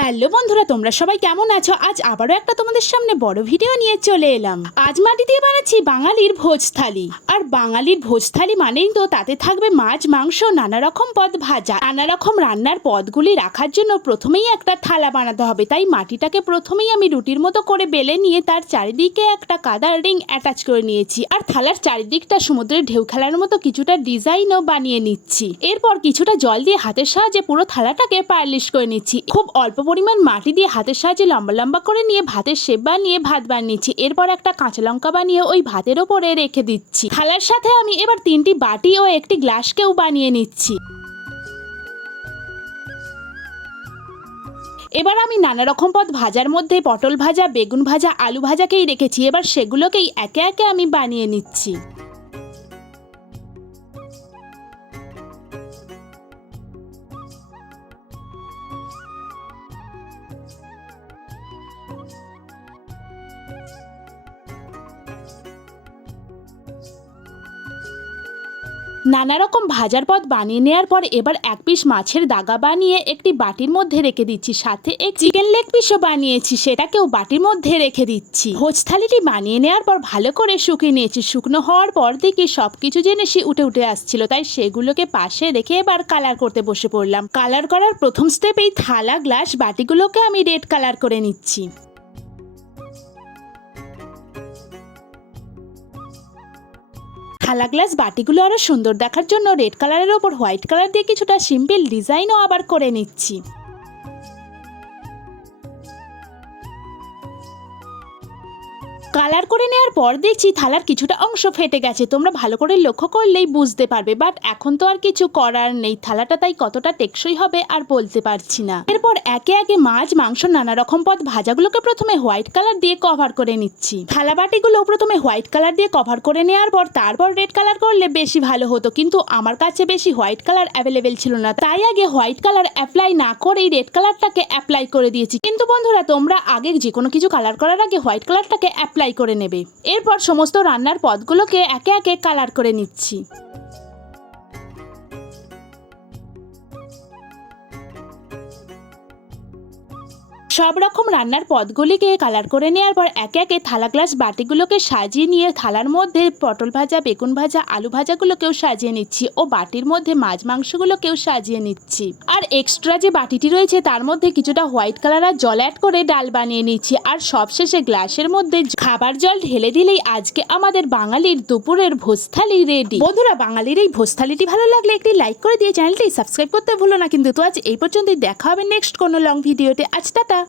Hello বন্ধুরা, তোমরা সবাই কেমন আছো? আজ আবারও একটা তোমাদের সামনে বড় ভিডিও নিয়ে চলে এলাম। আজ মাটি দিয়ে বানাচ্ছি বাঙালির ভোজ থালি আর বাঙালির ভোজ থালি মানেই তো তাতে থাকবে মাছ, মাংস নানা রকম পদ ভাজা। নানা রকম রান্নার পদগুলি রাখার জন্য প্রথমেই একটা থালা বানাতে হবে। তাই মাটিটাকে প্রথমেই আমি রুটির মতো করে বেলে নিয়ে তার চারিদিকে একটা কাদার রিং অ্যাটাচ করে নিয়েছি। আর থালার চারিদিকটা সমুদ্রের ঢেউ খেলার মতো কিছুটা ডিজাইনও বানিয়ে নিচ্ছি। এরপর কিছুটা জল দিয়ে হাতের সাহায্যে পুরো থালাটাকে পারলিশ করে নিচ্ছি। খুব অল্প পরিমাণ মাটি দিয়ে হাতের সাহায্যে লম্বা লম্বা করে নিয়ে ভাতের শেপ বানিয়ে ভাত বানিয়েছি। এরপর একটা কাঁচা লঙ্কা বানিয়ে ওই ভাতের ওপরে রেখে দিচ্ছি। থালার সাথে আমি এবার তিনটি বাটি ও একটি গ্লাসকেও বানিয়ে নিচ্ছি। এবার আমি নানা রকম পদ ভাজার মধ্যে পটল ভাজা, বেগুন ভাজা, আলু ভাজাকেই রেখেছি। এবার সেগুলোকেই একে একে আমি বানিয়ে নিচ্ছি। নানা রকম ভাজার পদ বানিয়ে নেওয়ার পর এবার এক পিস মাছের দাগা বানিয়ে একটি বাটির মধ্যে রেখে দিচ্ছি। সাথে এক চিকেন লেগ পিসও বানিয়েছি, সেটাকেও বাটির মধ্যে রেখে দিচ্ছি। ভোজ থালিটি বানিয়ে নেওয়ার পর ভালো করে শুকিয়ে নিয়েছি। শুকনো হওয়ার পর থেকে সব কিছু জিনিসই উঠে উঠে আসছিল, তাই সেগুলোকে পাশে রেখে এবার কালার করতে বসে পড়লাম। কালার করার প্রথম স্টেপেই থালা, গ্লাস, বাটিগুলোকে আমি রেড কালার করে নিচ্ছি। থালা গ্লাস বাটিগুলো আরও সুন্দর দেখার জন্য রেড কালারের ওপর হোয়াইট কালার দিয়ে কিছুটা সিম্পল ডিজাইনও আবার করে নিচ্ছি। কালার করে নেওয়ার পর দেখছি থালার কিছুটা অংশ ফেটে গেছে। তোমরা ভালো করে লক্ষ্য করলেই বুঝতে পারবে বাট এখন তো আর কিছু করার নেই। থালাটা তাই কতটা টেকসই হবে আর বলতে পারছি না। এরপর একে একে মাছ, মাংস, নানা রকম পদ ভাজাগুলোকে প্রথমে হোয়াইট কালার দিয়ে কভার করে নিচ্ছি। থালা বাটিগুলো প্রথমে হোয়াইট কালার দিয়ে কভার করে নেওয়ার পর তারপর রেড কালার করলে বেশি ভালো হতো, কিন্তু আমার কাছে বেশি হোয়াইট কালার অ্যাভেলেবেল ছিল না। তাই আগে হোয়াইট কালার অ্যাপ্লাই না করেই রেড কালারটাকে অ্যাপ্লাই করে দিয়েছি। কিন্তু বন্ধুরা, তোমরা আগে যে কোনো কিছু কালার করার আগে হোয়াইট কালারটাকে অ্যাপ্লাই করে নেবে। এরপর সমস্ত রান্নার পদগুলোকে একে একে কালার করে নিচ্ছি। সব রকম রান্নার পদগুলিকে কালার করে নেওয়ার পর একে একে থালা গ্লাস বাটিগুলোকে সাজিয়ে নিয়ে থালার মধ্যে পটল ভাজা, বেগুন ভাজা, আলু ভাজাগুলোকেও সাজিয়ে নিচ্ছি ও বাটির মধ্যে মাছ মাংসগুলোকেও সাজিয়ে নিচ্ছি। আর এক্সট্রা যে বাটিটি রয়েছে তার মধ্যে কিছুটা হোয়াইট কালার আর জল অ্যাড করে ডাল বানিয়ে নিচ্ছি। আর সবশেষে গ্লাসের মধ্যে খাবার জল ঢেলে দিলেই আজকে আমাদের বাঙালির দুপুরের ভোজথালি রেডি বন্ধুরা, বাঙালির এই ভোজথালিটি ভালো লাগলে একটি লাইক করে দিয়ে চ্যানেলটি সাবস্ক্রাইব করতে ভুলো না। কিন্তু তো আজ এই পর্যন্তই। দেখা হবে নেক্সট কোনো লং ভিডিওতে আজ টাটা।